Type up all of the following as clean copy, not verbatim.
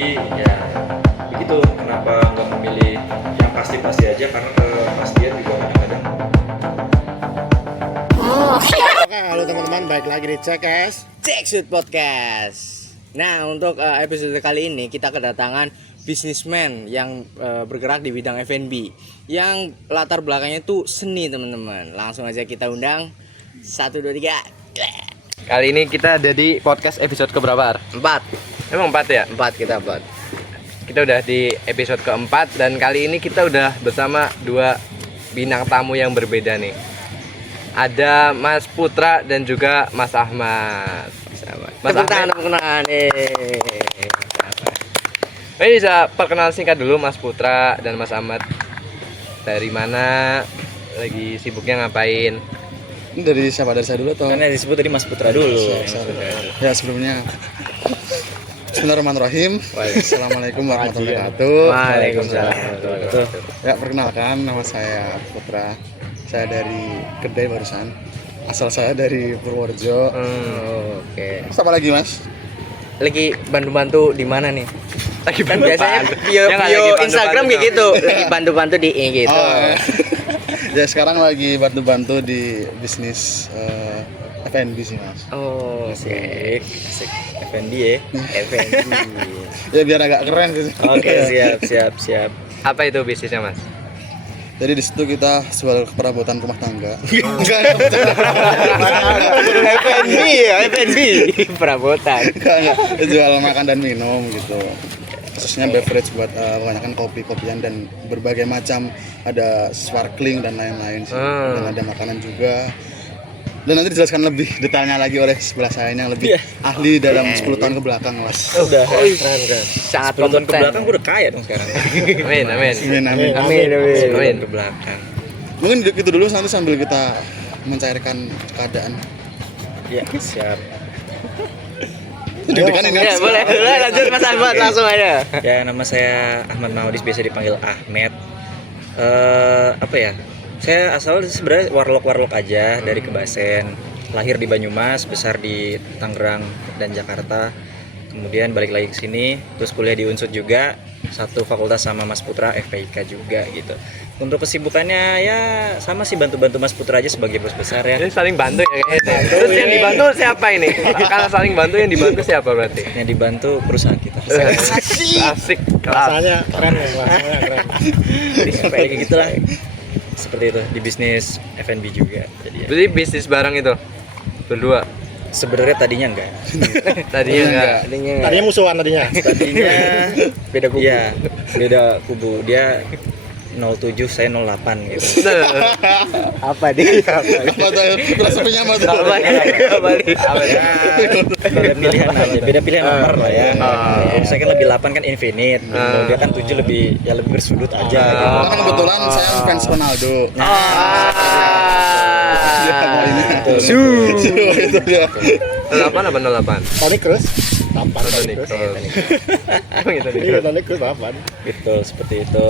Jadi ya begitu, kenapa nggak memilih yang pasti-pasti aja, karena kepastian juga kadang-kadang. Oke, halo teman-teman, balik lagi di Check Podcast. Nah, untuk episode kali ini kita kedatangan bisnismen yang bergerak di bidang F&B yang latar belakangnya tuh seni, teman-teman. Langsung aja kita undang 1, 2, 3. Kali ini kita ada di podcast episode keberapa? 4. Emang 4 ya? 4 kita 4. Kita udah di episode keempat dan kali ini kita udah bersama dua bintang tamu yang berbeda nih. Ada Mas Putra dan juga Mas Ahmad. Mas Ahmad, Perkenalan. bisa perkenalan singkat dulu Mas Putra dan Mas Ahmad. Dari mana? Lagi sibuknya ngapain? Ini dari siapa? Dari saya dulu atau? Karena disebut tadi Mas Putra dulu. Ya, sebelumnya Bismillahirrahmanirrahim. Assalamualaikum warahmatullahi wabarakatuh. Waalaikumsalam. Ya, perkenalkan, nama saya Putra. Saya dari Kedai barusan. Asal saya dari Purworejo. Oke. Siapa lagi, Mas? Lagi bantu-bantu di mana nih? Lagi Kan biasanya bio Instagram kayak gitu, lagi bantu-bantu di gitu. Oh, ya sekarang lagi bantu-bantu di bisnis F&B sih, Mas. Oh, Asik, F&B ya. F&B. Ya biar agak keren sih. Oke, siap. Apa itu bisnisnya Mas? Jadi di situ kita jual perabotan rumah tangga. F&B ya, F&B. Perabotan. Enggak. Jual makan dan minum gitu. Khususnya beverage buat kebanyakan kopi-kopian dan berbagai macam, ada sparkling dan lain-lain sih. Dan ada makanan juga. Dan nanti dijelaskan lebih detailnya lagi oleh sebelah saya yang lebih ahli dalam 10 tahun ke belakang, Mas. Udah, keren. Sangat 10 tahun ke kompeten. belakang gue udah kaya dong sekarang. Amin. Amin. Amin ke belakang. Mungkin gitu dulu, nanti sambil kita mencairkan keadaan. Ya, siap. Deg-degan ini. Ya, boleh lanjut Mas Ahmad, langsung aja. Ya, nama saya Ahmad Maudis, biasa dipanggil Ahmed. Apa ya? Saya asal sebenarnya warlock aja dari Kebasen. Lahir di Banyumas, besar di Tangerang dan Jakarta. Kemudian balik lagi ke sini, terus kuliah di Unsud juga, satu fakultas sama Mas Putra, FPIK juga gitu. Untuk kesibukannya ya sama sih, bantu-bantu Mas Putra aja sebagai bos besar ya. Ini saling bantu ya kayaknya. Terus yang dibantu siapa ini? Kalau saling bantu, yang dibantu siapa berarti? Yang dibantu perusahaan kita. Asik. Kelas. keren ya, rasanya keren. Kayak gitu lah. Seperti itu di bisnis F&B juga. Jadi ya. Berarti bisnis bareng itu berdua. Sebenarnya tadinya enggak. Tadinya enggak. Tadinya musuhan tadinya. Tadinya Beda kubu. iya, beda kubu. Dia 07, saya 08 gitu. Apa dia? Apa tuh? Filosofinya apa tuh? Beda pilihan nomor lah ya. Kalau saya kan lebih 8 kan infinite. Kalau dia kan 7 lebih bersudut aja gitu. Karena kebetulan saya fans Ronaldo. Itu dia. 08 apa 08? Tony Cruz. Tapan Tony Cruz. Emang itu nih. Iya, Tony Cruz tapan. Gitu, seperti itu.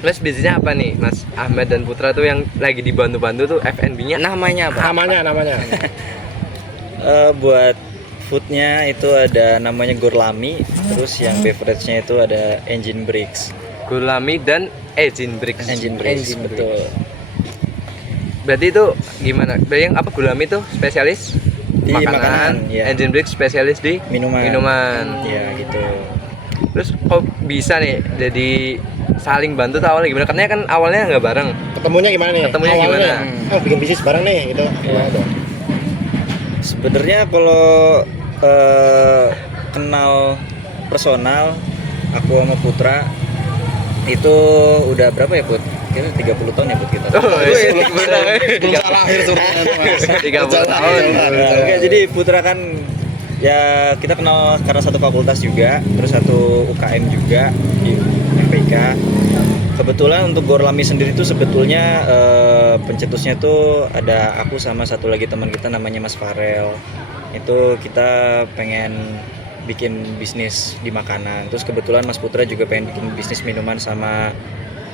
Terus bisnisnya apa nih Mas Ahmad dan Putra tuh yang lagi dibantu-bantu tuh F&B-nya? Namanya apa? Namanya. Buat foodnya itu ada namanya Gorlami, terus yang beverage-nya itu ada Engine Bricks. Gulami dan Engine Bricks. Engine Bricks, betul. Berarti itu gimana? Berarti yang apa Gulami itu spesialis Di makanan, ya. Engine Bricks spesialis di Minuman. Ya gitu. Terus kok bisa nih jadi saling bantu tuh awalnya gimana? Karena kan awalnya nggak bareng. Ketemunya gimana nih? Ketemunya Awalnya, gimana? bikin bisnis bareng nih gitu. Gimana tuh? Sebenarnya kalau kenal personal aku sama Putra itu udah berapa ya Put? Kayaknya 30 tahun ya Put kita. Belum salah lahir sebenarnya, Mas. 30 tahun. Oke, jadi Putra kan ya kita kenal karena satu fakultas juga, terus satu UKM juga di FPIK. Kebetulan untuk Gorlami sendiri itu sebetulnya pencetusnya tuh ada aku sama satu lagi teman kita namanya Mas Farel. Itu kita pengen bikin bisnis di makanan. Terus kebetulan Mas Putra juga pengen bikin bisnis minuman sama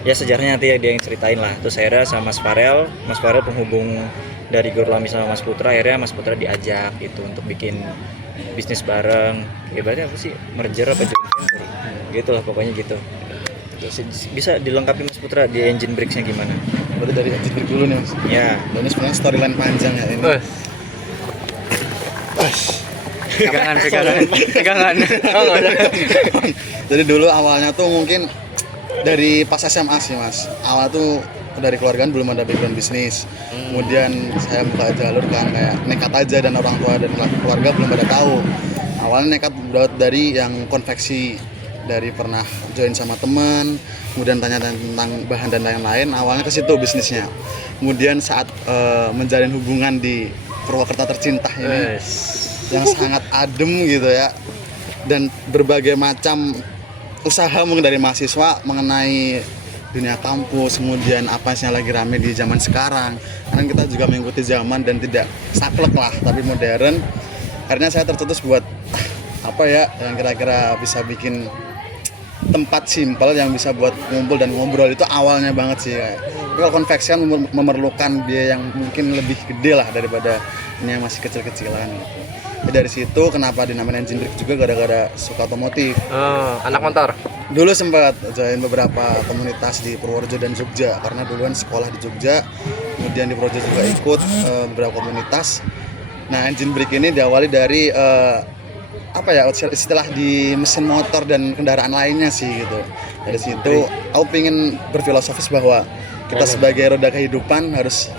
ya sejarahnya nanti ya dia yang ceritain lah. Terus akhirnya sama Mas Farel penghubung dari Gorlami sama Mas Putra, akhirnya Mas Putra diajak gitu untuk bikin bisnis bareng. Ya berarti apa sih? Merger apa joint gitu lah pokoknya gitu. Terus bisa dilengkapi Mas Putra di engine brakes-nya gimana? Berarti dari engine brake dulu nih Mas. Ya. Dan ini sebenarnya storyline panjang ya ini. pegangan. Jadi dulu awalnya tuh mungkin dari pas SMA sih Mas. Awal tuh dari keluarga belum ada background bisnis. Kemudian saya buka jalur kan kayak nekat aja dan orang tua dan keluarga belum pada tahu. Awalnya nekat berawat dari yang konveksi, dari pernah join sama teman, kemudian tanya tentang bahan dan lain-lain. Awalnya ke situ bisnisnya. Kemudian saat menjalin hubungan di Purwakarta tercinta ini yang sangat adem gitu ya, dan berbagai macam usaha mungkin dari mahasiswa mengenai dunia kampus, kemudian apa yang lagi rame di zaman sekarang. Karena kita juga mengikuti zaman dan tidak saklek lah, tapi modern. Akhirnya saya tercetus buat apa ya yang kira-kira bisa bikin tempat simpel yang bisa buat ngumpul dan ngobrol. Itu awalnya banget sih. Tapi kalau konveksi kan memerlukan biaya yang mungkin lebih gede lah daripada ini yang masih kecil-kecilan. Dari situ kenapa dinamain engine brake juga gara-gara suka otomotif. Anak motor. Dulu sempat join beberapa komunitas di Purworejo dan Jogja karena duluan sekolah di Jogja, kemudian di Purworejo juga ikut beberapa komunitas. Nah, engine brake ini diawali dari apa ya, istilah di mesin motor dan kendaraan lainnya sih gitu. Dari situ aku pengen berfilosofis bahwa kita sebagai roda kehidupan harus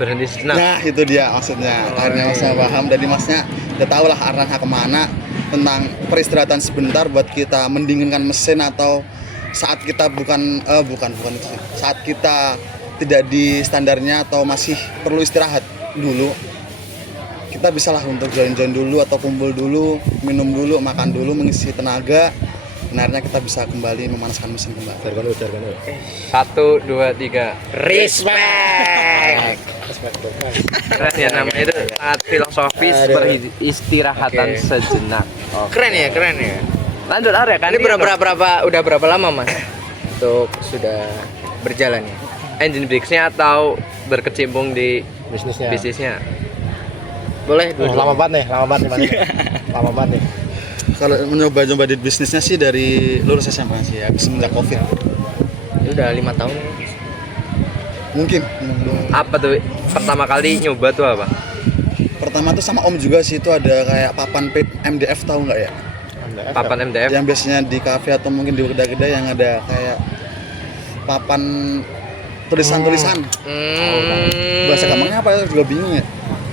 Berhenti sejenak. nah itu dia maksudnya. Akhirnya saya paham, jadi masnya udah tahu lah arahnya kemana, tentang peristirahatan sebentar buat kita mendinginkan mesin, atau saat kita bukan itu sih. Saat kita tidak di standarnya atau masih perlu istirahat dulu, kita bisa lah untuk join dulu atau kumpul dulu, minum dulu, makan dulu, mengisi tenaga. Benarnya kita bisa kembali memanaskan mesin kembali. 1, 2, 3. Respect. Keren ya, namanya itu sangat filosofis, beristirahatan sejenak. Keren ya. Lanjut Arya kan. Ini udah berapa lama Mas untuk sudah berjalan ya? Engine brakes-nya atau berkecimpung di bisnisnya? Boleh Oh, lama banget nih. Lama banget nih. Kalau mencoba di bisnisnya sih dari lulus SMA sih ya, semenjak Covid. Ini udah 5 tahun. Mungkin. Apa tuh pertama kali nyoba tuh apa? Pertama tuh sama Om juga sih, itu ada kayak papan paid MDF, tahu nggak ya? Papan MDF. Yang biasanya di kafe atau mungkin di kedai-kedai yang ada kayak papan tulisan-tulisan. Bahasa gampangnya apa ya? Juga bingung ya.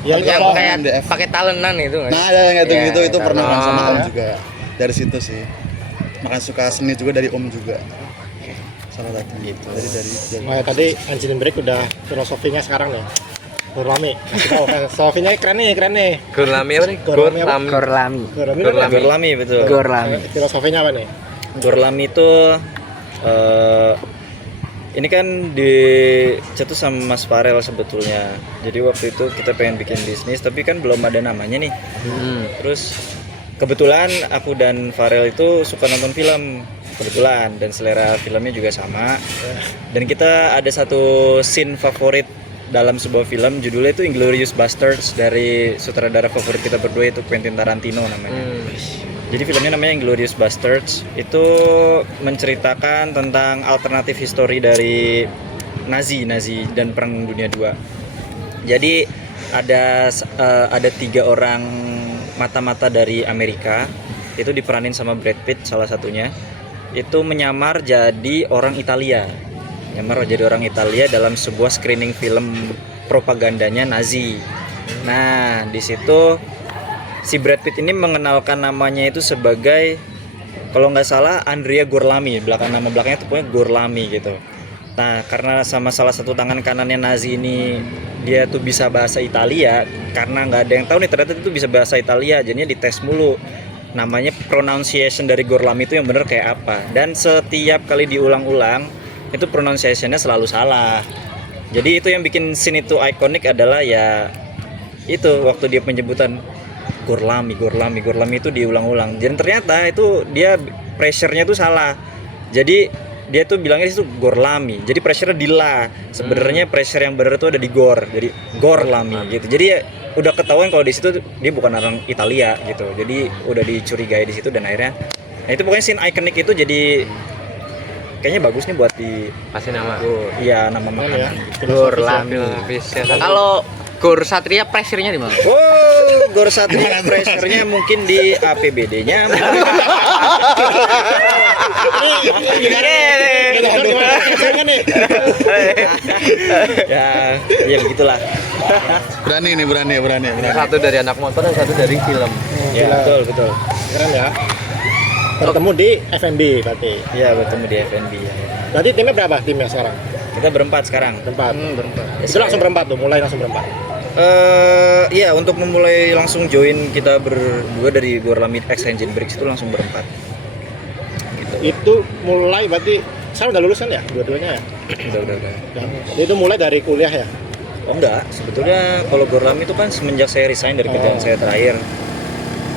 Yang Yang kayak MDF. pakai talenan itu kan? Nah, yang gitu itu tahu. pernah kan sama Om juga. Dari situ sih. Makanya suka seni juga dari Om juga. Salah satu gitu. Dari Oh, ya, tadi engine brake udah filosofinya sekarang nih. Gurlami. Kasih tahu filosofinya keren nih. Gurlami apa nih? Gurlami apa? Gorlami. Gurlami. Gurlami. Gorlami betul. Gorlami. Filosofinya apa nih? Gorlami itu ini kan dicetus sama Mas Farel sebetulnya. Jadi waktu itu kita pengen bikin bisnis tapi kan belum ada namanya nih. Terus kebetulan aku dan Farel itu suka nonton film kebetulan, dan selera filmnya juga sama. Dan kita ada satu scene favorit dalam sebuah film, judulnya itu Inglourious Basterds, dari sutradara favorit kita berdua itu Quentin Tarantino namanya. Jadi filmnya namanya Inglourious Basterds. Itu menceritakan tentang alternatif history dari Nazi dan Perang Dunia II. Jadi ada 3 orang mata-mata dari Amerika, itu diperanin sama Brad Pitt salah satunya. Itu menyamar jadi orang Italia. Dalam sebuah screening film propagandanya Nazi. Nah, di situ si Brad Pitt ini mengenalkan namanya itu sebagai, kalau nggak salah, Andrea Gorlami. Nama belakangnya itu pokoknya Gorlami gitu. Nah, karena sama salah satu tangan kanannya Nazi ini dia tuh bisa bahasa Italia, karena nggak ada yang tahu nih ternyata itu bisa bahasa Italia, jadinya dites mulu. Namanya pronunciation dari Gorlami itu yang bener kayak apa. Dan setiap kali diulang-ulang itu pronunciationnya selalu salah. Jadi itu yang bikin scene itu ikonik adalah ya itu waktu dia penyebutan Gorlami itu diulang-ulang. Dan ternyata itu dia pressure-nya tuh salah. Jadi dia tuh bilangnya itu Gorlami. Jadi pressure-nya di la. Sebenarnya pressure yang benar itu ada di gor. Jadi Gorlami gitu. Jadi ya udah ketahuan kalau di situ dia bukan orang Italia gitu. Jadi udah dicurigai di situ, dan akhirnya Nah itu pokoknya scene ikonik itu jadi kayaknya bagus nih buat di Kasih nama. iya nama Keren ya. makanan. Gorlami. Filosofis yang satu. Kalau Gor Satria pressure-nya di mana? Wow, Gor Satria pressure-nya mungkin di APBD-nya. Ya begitulah. Berani. Satu dari anak motor dan satu dari film. Ya betul. Keren ya. Bertemu di FNB berarti. Ya bertemu di FNB ya. Berarti timnya berapa timnya sekarang? Kita berempat sekarang. Berempat. Berempat. Itu langsung berempat tuh, mulai langsung berempat. Iya untuk memulai langsung join kita berdua dari Gorlami X Engine Bricks itu langsung berempat. Gitu. Itu mulai berarti sekarang udah lulus kan ya dua-duanya ya? Udah. Jadi itu mulai dari kuliah ya? Oh enggak, sebetulnya kalau Gorlami itu kan semenjak saya resign dari kerjaan saya terakhir.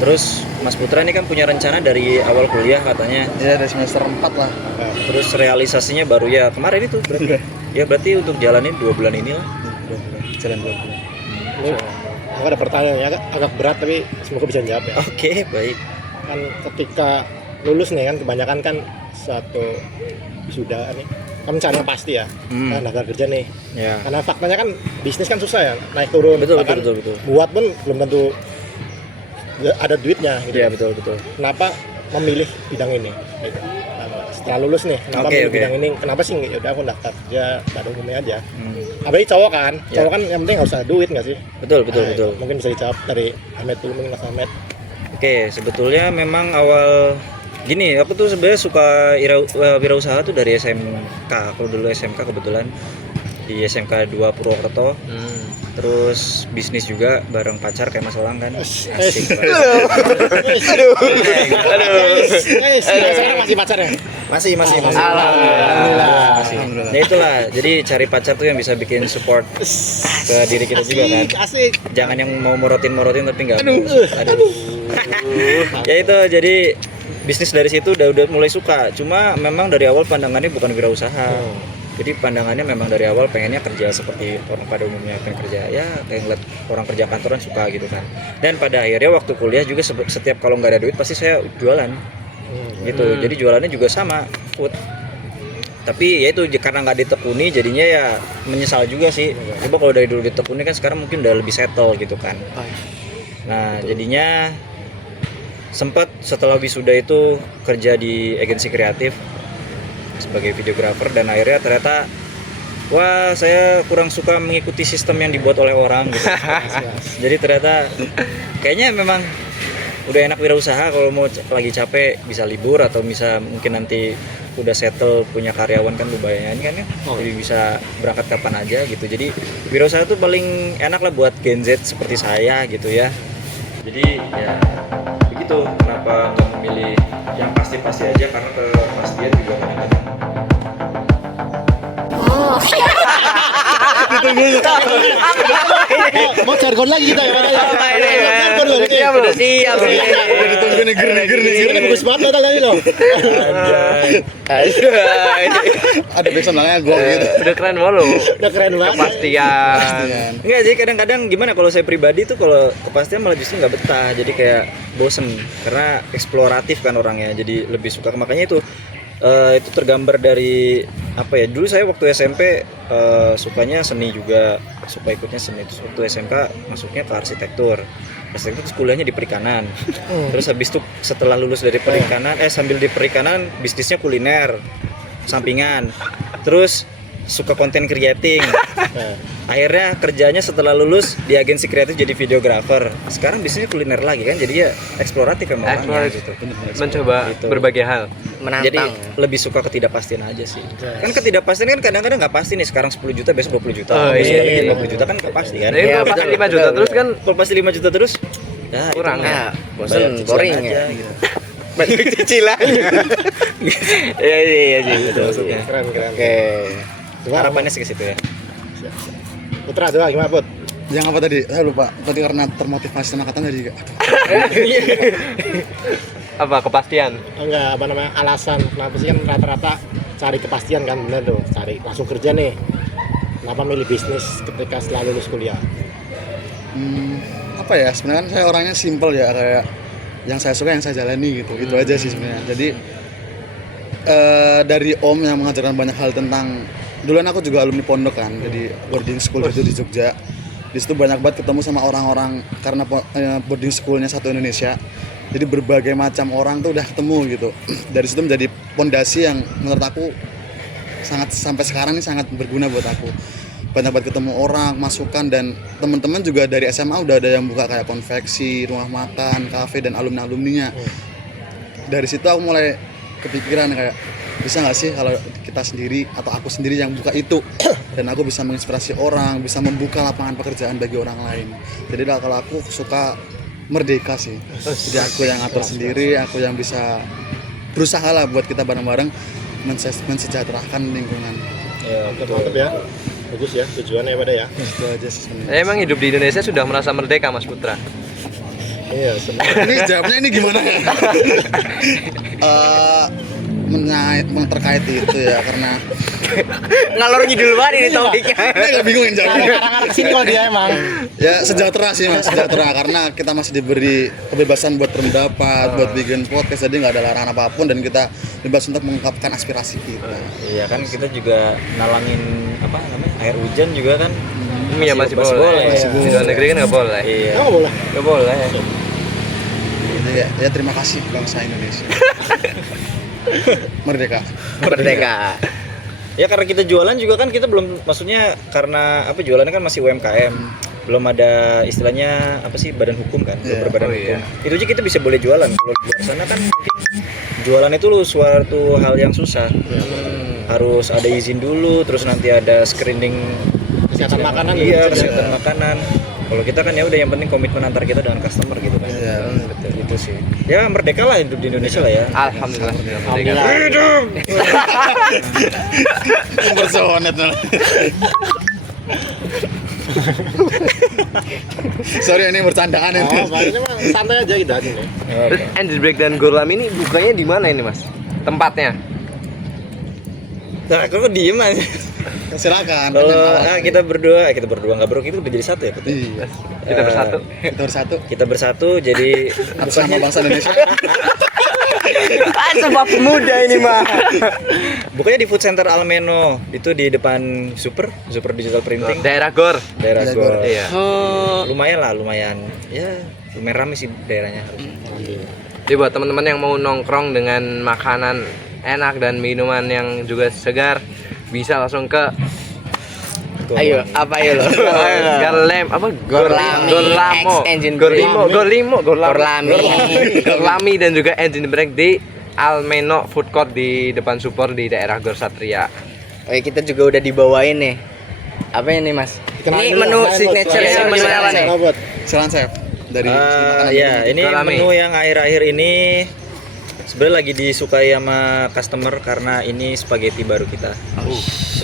Terus Mas Putra ini kan punya rencana dari awal kuliah katanya. Ya dari semester 4 lah. Nah, Terus realisasinya baru ya kemarin itu berarti. Ya berarti untuk jalanin 2 bulan inilah. Jalan 2 bulan. ini aku ada pertanyaan ya, agak berat tapi semoga bisa jawab ya. Oke, baik. Kan ketika lulus nih kan kebanyakan kan satu sudah nih kan mencari yang pasti ya. Kan agar kerja nih. Ya. Karena faktanya kan bisnis kan susah ya, naik turun. Betul. Buat pun belum tentu ada duitnya gitu. Iya, betul. Kenapa memilih bidang ini? Gitu. Setelah lulus nih, kenapa milih bidang ini? Kenapa sih ya udah aku daftar kerja pada umumnya aja. Apalagi cowok kan, Ya. cowok kan yang penting harus ada duit nggak sih? Betul. Nah, mungkin bisa dijawab dari Ahmed dulu, mungkin Mas Ahmed. Oke, sebetulnya memang awal gini, aku tuh sebenarnya suka wirausaha tuh dari SMK. Aku dulu SMK kebetulan di SMK 2 Purwokerto. Terus bisnis juga bareng pacar kayak Mas Olang kan. Asik. Sekarang masih pacar ya? Masih. Alhamdulillah. Masih. Ya itulah, jadi cari pacar tuh yang bisa bikin support ke diri kita juga kan. Asik. Jangan yang mau morotin tapi nggak. Aduh. Ya itu jadi bisnis dari situ udah mulai suka. Cuma memang dari awal pandangannya bukan wirausaha. Jadi pandangannya memang dari awal pengennya kerja seperti orang pada umumnya pengen kerja ya kayak ngeliat orang kerja kantoran suka gitu kan. Dan pada akhirnya waktu kuliah juga setiap kalau nggak ada duit pasti saya jualan gitu. Jadi jualannya juga sama food. Tapi ya itu karena nggak ditekuni jadinya ya menyesal juga sih. Coba kalau dari dulu ditekuni kan sekarang mungkin udah lebih settle gitu kan. Nah jadinya sempat setelah wisuda itu kerja di agensi kreatif sebagai videografer dan akhirnya ternyata wah saya kurang suka mengikuti sistem yang dibuat oleh orang gitu. Jadi ternyata kayaknya memang udah enak wirausaha kalau mau lagi capek bisa libur atau bisa mungkin nanti udah settle punya karyawan kan lu bayangin kan ya. Jadi bisa berangkat kapan aja gitu. Jadi wirausaha tuh paling enak lah buat Gen Z seperti saya gitu ya. Jadi ya begitu kenapa nggak memilih yang pasti-pasti aja karena kepastian juga kadang-kadang Mau jargon lagi kita ya? udah siap Ditunggu nih ger nih. Ini bagus banget lo tadi lo. Ada backsound belakangnya gong gitu. Udah keren mulu. Udah keren banget. Kepastian. enggak sih kadang-kadang gimana kalau saya pribadi tuh kalau kepastian malah justru nggak betah jadi kayak bosen karena eksploratif kan orangnya jadi lebih suka makanya itu tergambar dari apa ya dulu saya waktu SMP sukanya seni juga suka ikutnya seni terus waktu SMK masuknya ke arsitektur terus kuliahnya di perikanan terus habis itu setelah lulus dari perikanan sambil di perikanan bisnisnya kuliner sampingan terus suka konten creating akhirnya kerjanya setelah lulus di agensi kreatif jadi videografer sekarang bisnisnya kuliner lagi kan jadi ya eksploratif emang orangnya gitu Mencoba Gitu. berbagai hal. Menantang. jadi lebih suka ketidakpastian aja sih kan ketidakpastian kan kadang-kadang nggak pasti nih sekarang 10 juta besok 20 juta Oh, besok iya. 20 juta kan nggak pasti kan Jadi kalau pasti 5 juta terus kan kalau pasti 5 juta terus ya kurang. itu Nah, bayar bosen, cicilan boring aja, ya. gitu. banyak cicilan. Iya sih Gitu maksudnya. Keren. Oke. Harapannya sih ke situ ya. Putra coba gimana Put? Yang apa tadi? Saya lupa. Tadi karena termotivasi sama kata tadi. Aduh. Apa kepastian? Enggak apa namanya alasan kenapa sih kan rata-rata cari kepastian kan bener tuh cari langsung kerja nih kenapa milih bisnis ketika setelah lulus kuliah Apa ya? Sebenarnya kan saya orangnya simple ya kayak yang saya suka yang saya jalani gitu. Itu aja sih sebenarnya. Jadi dari Om yang mengajarkan banyak hal tentang, duluan aku juga alumni pondok kan, jadi boarding school itu di Jogja. Di situ banyak banget ketemu sama orang-orang karena boarding schoolnya satu Indonesia. Jadi berbagai macam orang tuh udah ketemu gitu. Dari situ menjadi pondasi yang menurut aku sangat sampai sekarang ini sangat berguna buat aku. Banyak banget ketemu orang, masukan, dan teman-teman juga dari SMA udah ada yang buka kayak konveksi, rumah makan, kafe, dan alumni-alumninya. Dari situ aku mulai kepikiran kayak, bisa nggak sih kalau kita sendiri atau aku sendiri yang buka itu, dan aku bisa menginspirasi orang, bisa membuka lapangan pekerjaan bagi orang lain. Jadi kalau aku suka merdeka sih, jadi aku yang atur sendiri, aku yang bisa berusaha lah buat kita bareng-bareng mensejahterakan lingkungan. Ya, mantap ya. Bagus ya tujuannya pada ya. Itu aja sih sebenarnya. Emang hidup di Indonesia sudah merasa merdeka, Mas Putra? Iya, sebenarnya. Ini jawabnya ini gimana ya? Terkait itu ya, karena Ngalor ngidul banget ini topiknya. ini agak bingung yang jawabnya. Anak-anak sini kalau dia emang. Ya sejahtera sih Mas, sejahtera karena kita masih diberi kebebasan buat berpendapat, buat bikin podcast, jadi nggak ada larangan apapun dan kita bebas untuk mengungkapkan aspirasi kita. Iya kan, kita juga nalangin apa namanya air hujan juga kan. Iya masih boleh. Di luar negeri kan nggak boleh. Iya. Nggak boleh. Nggak boleh. Jadi ya terima kasih bangsa Indonesia. Merdeka. Merdeka. Ya karena kita jualan juga kan, kita belum, maksudnya karena apa, jualannya kan masih UMKM, belum ada istilahnya apa sih, badan hukum kan, belum Iya. berbadan Oh, hukum. iya. Itu aja kita bisa boleh jualan. Kalau di luar sana kan mungkin jualan itu suatu hal yang susah. Harus ada izin dulu, terus nanti ada screening Kesehatan makanan. Iya, gitu. kesehatan makanan. Kalau kita kan ya udah, yang penting komitmen antar kita dengan customer gitu kan. Iya, Betul. Itu sih. Ya merdeka lah hidup di Indonesia lah ya. Alhamdulillah sudah merdeka. Alhamdulillah. Bersonet. Sorry ini bercandaan ini. Oh, ini mah santai aja gitu aja nih. Terus Angel Break dan Gorlam ini bukanya di mana ini, Mas? Tempatnya? Nah, kok diem aja. Silakan. Kalau kita berdua nggak bro, kita udah jadi satu ya. Putri? Iya. Kita bersatu. Kita bersatu Kita bersatu jadi atas nama bangsa Indonesia. Sebuah pemuda ini mah. Bukannya di Food Center Almeno, itu di depan Super Digital Printing, Daerah Gor. daerah Daerah Gor. Gor. Iya. Lumayan lah, lumayan. Ya, lumayan ramai sih daerahnya. Jadi buat teman-teman yang mau nongkrong dengan makanan enak dan minuman yang juga segar, bisa langsung ke Ayo, apa ayo lo? Galem apa? Gorlami, Gorlamo, X Engine Gorlami, Gorlami. Gorlami dan juga Engine Break di Almeno Food Court di depan Super di daerah Gor Satria. Oke, kita juga udah dibawain nih. Apa ini Mas? Ini menu signature-nya Menu gimana apa nih? Silakan Chef. Dari makanan Ya, ini Gorlami. menu yang akhir-akhir ini sebenarnya lagi disukai sama customer karena ini spaghetti baru kita.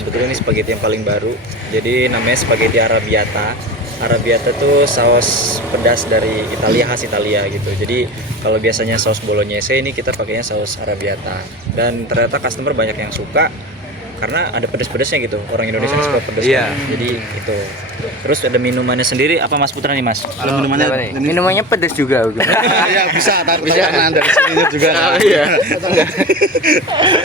Sebetulnya ini spaghetti yang paling baru. Jadi namanya spaghetti arrabbiata. Arrabbiata tuh saus pedas dari Italia, khas Italia gitu. Jadi kalau biasanya saus bolognese, ini kita pakainya saus arrabbiata. Dan ternyata customer banyak yang suka karena ada pedas-pedasnya gitu. Orang Indonesia suka pedas. Iya. kan. Jadi itu. Terus ada minumannya sendiri, apa Mas Putra nih Mas? Kalau minumannya apa nih? ini Minumannya pedas juga. Iya bisa, tapi karena dari sini juga. Iya.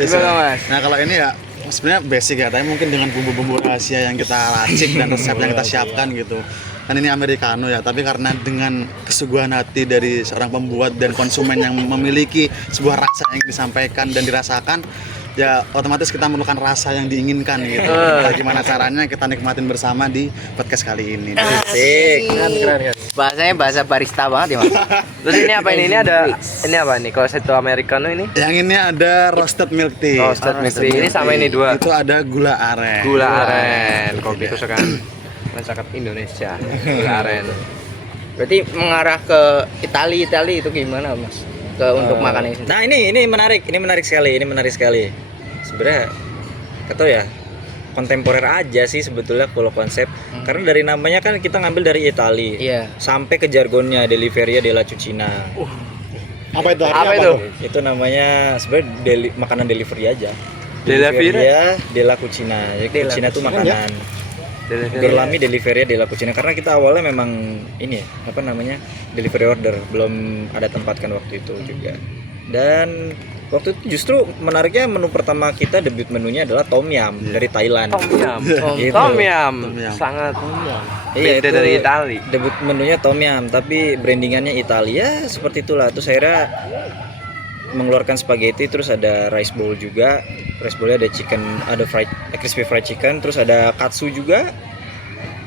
Bisa. Gimana, Mas? Nah kalau ini ya sebenarnya basic ya, tapi mungkin dengan bumbu-bumbu rahasia yang kita racik dan resep yang kita siapkan gitu. Kan ini americano ya, tapi karena dengan kesuguhan hati dari seorang pembuat dan konsumen yang memiliki sebuah rasa yang disampaikan dan dirasakan, ya otomatis kita memerlukan rasa yang diinginkan gitu. Nah, gimana caranya kita nikmatin bersama di podcast kali ini. Asik. Keren. Bahasanya bahasa barista banget ya Mas. Terus ini apa ini? Ini ada ini apa nih? Kalau satu americano ini? Yang ini ada roasted milk tea. Roasted milk tea. Ini sama ini dua. Itu ada gula aren. Gula aren, kopi kesukaan masyarakat Indonesia. Gula aren. Berarti mengarah ke Itali itu gimana Mas? Untuk makanan ini. Nah ini menarik sekali. Sebenarnya kata ya kontemporer aja sih sebetulnya kalau konsep, karena dari namanya kan kita ngambil dari Itali, Iya. sampai ke jargonnya Deliveria della Cucina. Apa itu? Apa itu? Itu namanya sebenarnya makanan delivery aja. Deliveria? Della Cucina. Jadi Della Cucina itu Cucina, makanan. Gorlami Deliveria della Cucina, karena kita awalnya memang ini ya, apa namanya, delivery order, belum ada tempat kan waktu itu juga. Dan waktu itu justru menariknya menu pertama kita debut menunya adalah Tom Yum dari Thailand. Gitu. Tom Yum sangat beda dari Itali. Debut menunya Tom Yum tapi brandingannya Italia, seperti itulah. Terus akhirnya mengeluarkan spaghetti, terus ada rice bowl juga. Rice bowlnya ada chicken, ada crispy fried chicken, terus ada katsu juga.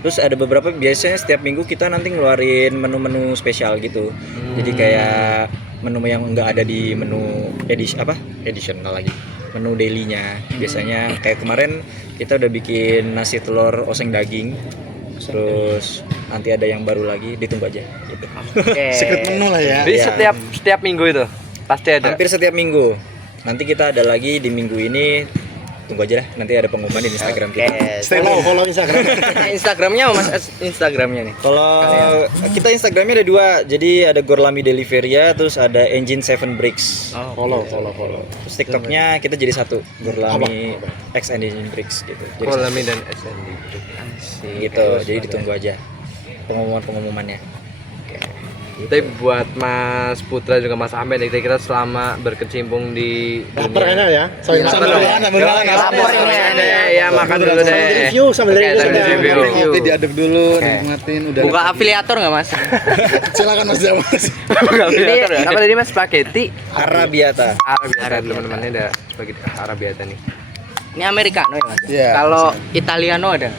Terus ada beberapa, biasanya setiap minggu kita nanti ngeluarin menu-menu spesial gitu. Jadi kayak menu yang nggak ada di menu additional lagi, menu dailynya. Biasanya kayak kemarin kita udah bikin nasi telur oseng daging. Terus nanti ada yang baru lagi, ditunggu aja gitu. Secret menu lah ya. Jadi Iya. setiap minggu itu pasti ada. Hampir setiap minggu. Nanti kita ada lagi di minggu ini. Tunggu aja lah, nanti ada pengumuman di Instagram kita. Follow Instagram. Instagramnya Mas, Instagramnya nih. Kalau kita Instagramnya ada 2, jadi ada Gorlami Deliveria, terus ada Engine 7 Bricks. Follow. Terus TikToknya kita jadi satu, Gorlami X Engine Bricks gitu. Jadi Gorlami dan SND. satu, gitu. Jadi ditunggu aja pengumumannya. Tapi buat Mas Putra juga Mas Ahmed, kira-kira selama berkecimpung di Lapar kayaknya ya. Sambil lapor ini ya, makan dulu deh. review sambil Oke, review. sambil review. Kopi diaduk dulu, dinikmatin, udah. Buka afiliator nggak mas? Silakan Mas Jamas. Ini apa tadi Mas, spaghetti Arabiata. Arabiata, teman-temannya ada spaghetti Arabiata nih. Ini americano ya mas? Iya. Kalau Italiano ada?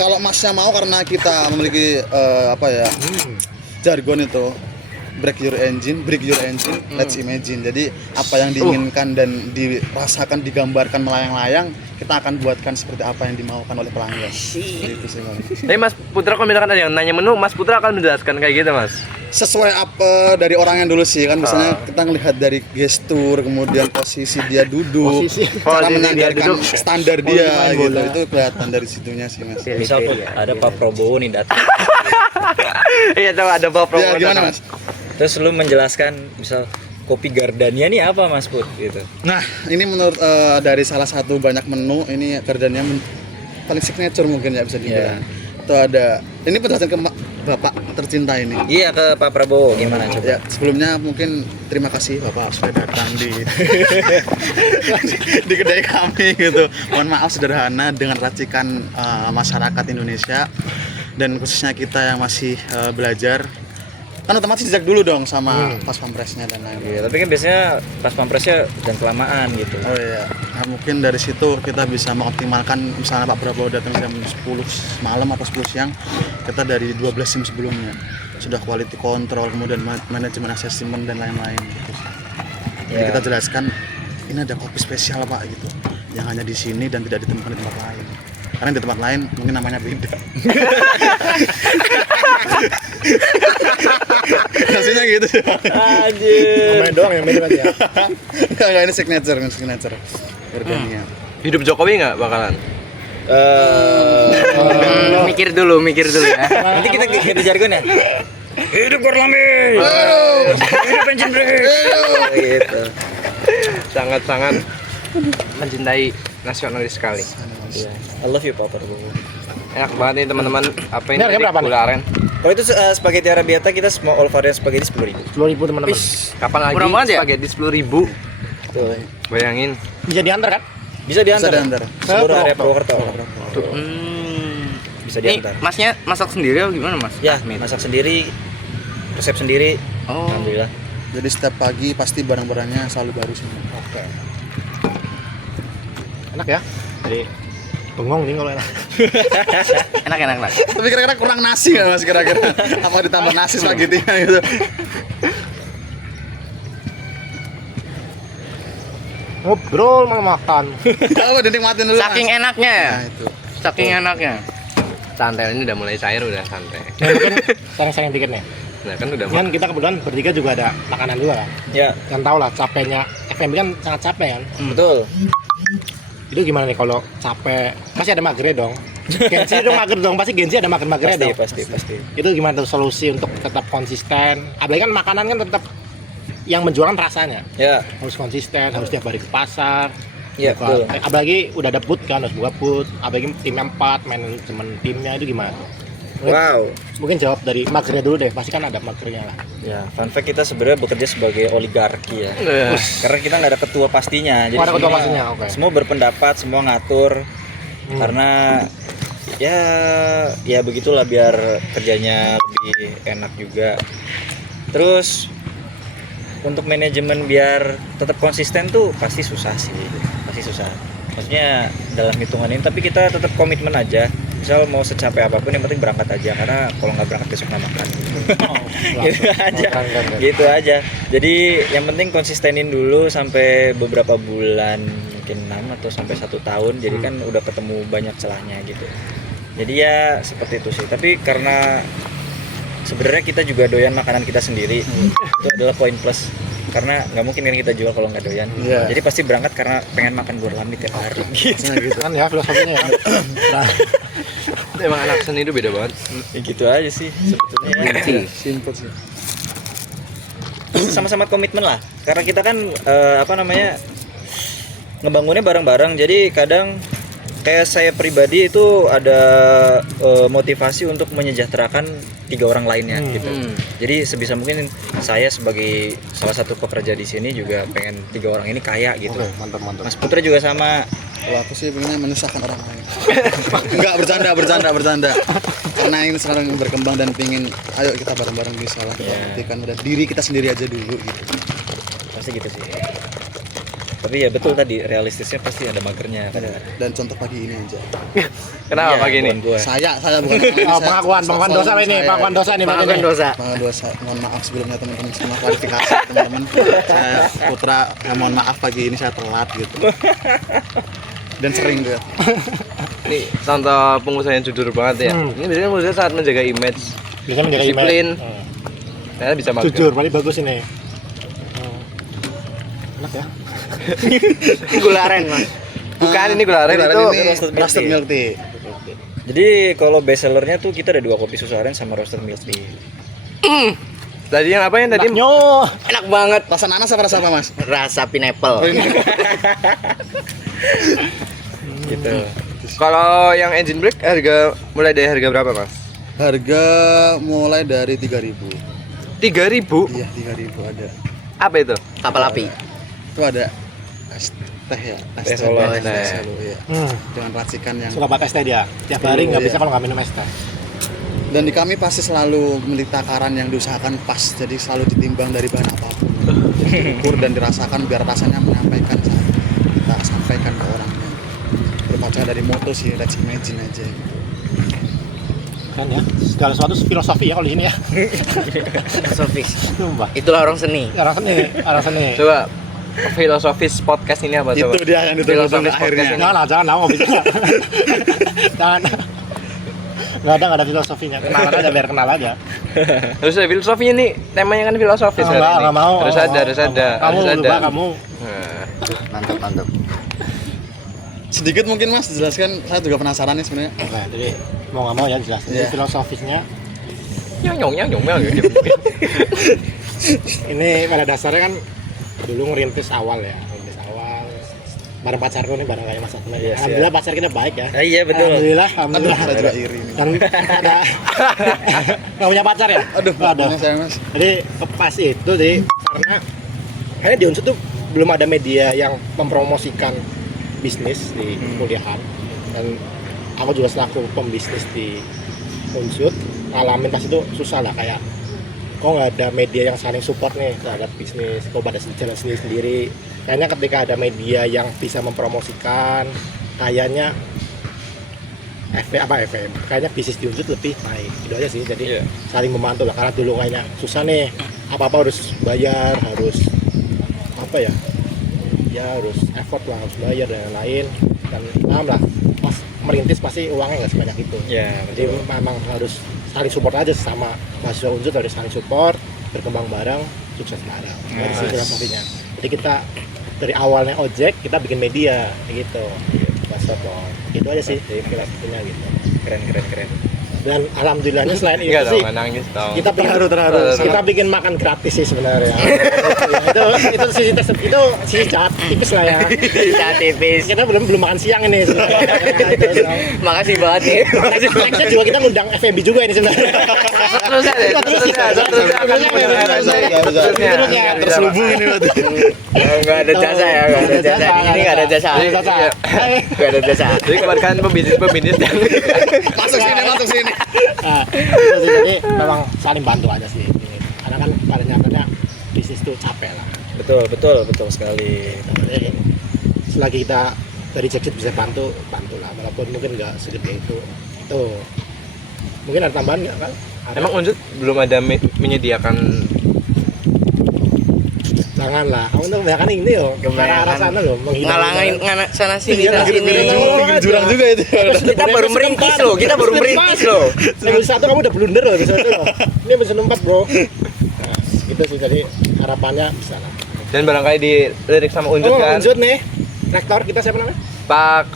Kalau Masnya mau, karena kita memiliki jargon itu break your engine, let's imagine. Jadi apa yang diinginkan dan dirasakan, digambarkan melayang-layang, kita akan buatkan seperti apa yang dimaukan oleh pelanggan. Gitu sih, Bang. Tapi Mas Putra, kalau misalkan ada yang nanya menu, Mas Putra akan menjelaskan kayak gitu Mas. Sesuai apa dari orangnya dulu sih, kan misalnya kita ngelihat dari gestur, kemudian posisi dia duduk, cara Posisi dia menyandarkan duduk. standar dia gitu. Itu kelihatan dari situnya sih, Mas. Misal tuh ada Pak Prabowo nih datang. Iya, coba ada bapak. Ya, gimana, Mas? Terus lu menjelaskan misal kopi Gardania nih apa Mas Put gitu. Nah, ini menurut dari salah satu banyak menu, ini Gardania paling signature mungkin ya bisa dibilang. Itu ada, ini penjelasan ke Bapak tercinta ini. Iya, ke Pak Prabowo gimana coba? Ya, sebelumnya mungkin terima kasih Bapak sudah datang di di kedai kami gitu. Mohon maaf sederhana dengan racikan masyarakat Indonesia dan khususnya kita yang masih belajar. Kan otomatis dijak dulu dong sama pas pampresnya dan lain-lain. Iya, tapi kan biasanya pas pampresnya dan kelamaan gitu. Oh iya, nah, mungkin dari situ kita bisa mengoptimalkan, misalnya Pak Prabowo datang jam 10 malam atau 10 siang, kita dari 12 jam sebelumnya sudah quality control, kemudian manajemen assessment dan lain-lain gitu. Jadi kita jelaskan ini ada kopi spesial Pak gitu, yang hanya di sini dan tidak ditemukan di tempat lain. Karena di tempat lain mungkin namanya beda. Hasilnya gitu. Anjir. Main doang yang mirip aja. Enggak, ini signature Gardania. Hidup Jokowi nggak bakalan? Mikir dulu ya. Nanti kita ganti jargon ya. Hidup Gorlami. Hidup Engine Bricks. Gitu. Sangat-sangat mencintai nasionalis sekali. I love you Pak Prabowo. Enak banget nih teman-teman. Apa ini? Ini harganya berapa nih? Gula aren. Kalau itu spaghetti Arabiata kita semua all varian spaghetti 10.000. 10.000 teman-teman. Kapan lagi Murah banget ya? spaghetti 10.000? Tuh. Bayangin. Bisa diantar kan? Bisa diantar. Bisa diantar. Seluruh area Purwokerto. Bisa Ini diantar. masnya masak sendiri atau gimana mas? Ya, masak sendiri, resep sendiri. Oh. Alhamdulillah. Jadi setiap pagi pasti barang-barangnya selalu baru semua. Oke. Enak ya? Jadi bengong nih kalau enak. Enak. Tapi kira-kira kurang nasi nggak Mas kira-kira? Apa ditambah nasi spagettinya gitu? Ngobrol malah makan. Kalau dinikmatin dulu. Saking Mas. enaknya ya. Nah, itu. Saking enaknya. Santai ini udah mulai cair, udah santai. Ya, mungkin sayang-sayang dikit nih. Nah kan udah Kan kita kebetulan bertiga juga ada makanan juga kan. Ya, Kan tau lah capeknya FMB kan sangat capek kan. betul. Itu gimana nih kalau capek? Pasti ada magernya dong. Gensi itu mager dong, pasti Gensi ada mager-magernya dong. Pasti. Itu gimana tuh solusi untuk tetap konsisten? Apalagi kan makanan kan tetap yang menjual kan rasanya. Ya, Harus konsisten, harus tiap hari ke pasar. Iya, betul. Apalagi udah ada boot kan, harus buka boot. Apalagi timnya 4, manajemen timnya itu gimana tuh? Wow. Mungkin jawab dari magernya dulu deh, pasti kan ada magernya lah. Ya, fun fact kita sebenarnya bekerja sebagai oligarki ya. Karena kita nggak ada ketua pastinya. Jadi Oh, ada ketua semua- pastinya, oke. Semua berpendapat, semua ngatur. Karena ya begitulah biar kerjanya lebih enak juga. Terus untuk manajemen biar tetap konsisten tuh pasti susah sih, pasti susah. Maksudnya dalam hitungan ini, tapi kita tetap komitmen aja. Misal mau secapek apapun yang penting berangkat aja, karena kalau nggak berangkat besok nggak makan. Gitu aja, gitu aja. Jadi yang penting konsistenin dulu sampai beberapa bulan, mungkin 6 atau sampai 1 tahun. Jadi kan udah ketemu banyak celahnya gitu. Jadi ya seperti itu sih. Tapi karena sebenarnya kita juga doyan makanan kita sendiri, itu adalah poin plus. Karena nggak mungkin kan kita jual kalau nggak doyan. Iya. Jadi pasti berangkat karena pengen makan gurlami tiap hari. Gitu. Nah, gitu. Kan ya filosofinya ya. Nah, Emang anak seni itu beda banget. Ya gitu aja sih sebetulnya. Simple sih. Sama-sama komitmen lah. Karena kita kan ngebangunnya bareng-bareng. Jadi kadang kayak saya pribadi itu ada motivasi untuk menyejahterakan 3 orang lainnya gitu. Jadi sebisa mungkin saya sebagai salah satu pekerja di sini juga pengen 3 orang ini kaya gitu. oke, mantap. Mas Putra juga sama. Kalau aku sih pengennya menyusahkan orang lain. Enggak, bercanda. Karena ini sekarang berkembang dan pingin, ayo kita bareng-bareng bisa lah. Kita buktikan udah diri kita sendiri aja dulu gitu. Pasti gitu sih. Tapi ya betul tadi, realistisnya pasti ada magernya kadang-kadang. Dan contoh pagi ini aja. Kenapa Iya, pagi ini? bukan gua. Saya bukan. Oh, pengakuan dosa ini, pengakuan dosa nih berarti nih. Pengakuan dosa. Mohon maaf sebelumnya teman-teman semua, klarifikasi teman-teman. Saya Putra, mohon maaf pagi ini saya telat gitu. Dan sering gue. Ini contoh pengusaha yang jujur banget ya. Ini biasanya pengusaha saat menjaga image, Bisa menjaga disiplin. image. ternyata bisa mager. Jujur, paling bagus ini. Enak ya. Gula aren, Mas. Bukan ini gula aren itu. ini roasted milk tea. Jadi kalau best sellernya tuh kita ada 2 kopi susu aren sama roasted milk tea. Tadi yang apa yang tadi? Nyo. Enak banget. Rasa nanas apa rasa apa, Mas? Rasa pineapple. Gitu. Kalau yang engine brake harga mulai dari harga berapa, Mas? Harga mulai dari 3.000. 3.000. Iya, 3.000 ada. Apa itu? Kapal api. Itu ada es teh ya, Teh Solo, teh teh. Solo, ya. Dengan racikan yang Suka pakai es teh dia. Tiap hari nggak Iya. bisa kalau nggak minum es teh. dan di kami pasti selalu beli takaran yang diusahakan pas, jadi selalu ditimbang dari bahan apapun, diukur dan dirasakan biar rasanya menyampaikan saat kita sampaikan ke orangnya. Berkaca dari moto sih, let's imagine aja. Kan ya. Segala sesuatu filosofi ya kalau di sini ya. Sofis. Sumpah. Itulah orang seni. Orang seni, orang seni. Coba filosofis podcast ini apa coba? Itu dia yang ditunggu Filosofis akhirnya. podcast ini. Jangan mau bisa. Jangan. Nggak ada filosofinya. Kenalan aja biar kenal aja. Terus ada filosofinya nih, temanya kan filosofis hari ini. Nggak mau. Harus ada, harus ada, Kamu harus ada. lupa kamu. Nah, Mantap. Sedikit mungkin Mas jelaskan, saya juga penasaran nih sebenarnya. Nah, jadi mau nggak mau ya jelas. Jadi Iya. filosofisnya nyong. ini pada dasarnya kan dulu ngerintis awal bareng pacarku nih, bareng kayak Mas Atma. Yes, Alhamdulillah pacar kita baik ya. Iya betul. Alhamdulillah. Aduh, saya juga iri nih. Dan ada nggak punya pacar ya? Aduh, maafkan saya Mas. Jadi pas itu jadi karena di Unsur tuh belum ada media yang mempromosikan bisnis di kuliahan, dan aku juga selaku pembisnis di Unsur ngalamin pas itu susah lah, kayak kok nggak ada media yang saling support nih terhadap bisnis, kok pada jalan sendiri. Kayaknya ketika ada media yang bisa mempromosikan, kayaknya FM kayaknya bisnis di Unsur lebih baik. Itu aja sih, jadi saling membantu lah, karena dulu kayaknya susah nih, apa-apa harus bayar, harus apa ya harus effort lah, harus bayar dan lain-lain, dan paham lah pas merintis pasti uangnya nggak sebanyak itu. Ya, Jadi memang harus saling support aja, sama mahasiswa Unsur harus saling support, berkembang bareng, sukses bareng. Dari sisi filosofinya. Jadi kita dari awalnya ojek, kita bikin media kayak gitu. Support. Itu aja sih filosofinya gitu. keren. Dan alhamdulillahnya selain itu Enggak sih dong, nangis dong. kita terharu. Kita bikin makan gratis sih sebenarnya. itu sisi jahat tipis lah ya. Bisa tipis. Kita belum makan siang ini sebenarnya. Makasih banget nih. Nextnya juga kita ngundang FMB juga ini sebenarnya. Terselubung ini berarti. Enggak ada jasa ya, enggak ada jasa. Ini enggak ada jasa. Enggak ada jasa. Jadi kemarin kan pembisnis yang Masuk sini. Nah, terus jadi memang saling bantu aja sih. Karena kan pada nyatanya bisnis itu capek lah. Betul sekali. Jadi, selagi kita dari Jacksit bisa bantu lah. Walaupun mungkin nggak segede itu. Mungkin ada tambahan nggak kan? emang Unjut belum ada menyediakan Janganlah, kamu tuh kebanyakan ini yo. Arah sana loh, Ngalangin sana sini sana sini. Bikin jurang juga itu. Kita baru merintis loh. Episode 1 kamu udah blunder loh episode 1 loh. Ini episode 4 bro. Nah, gitu sih jadi harapannya bisa lah. dan barangkali di lirik sama Unjut kan. Unjut nih. Rektor kita siapa namanya? Pak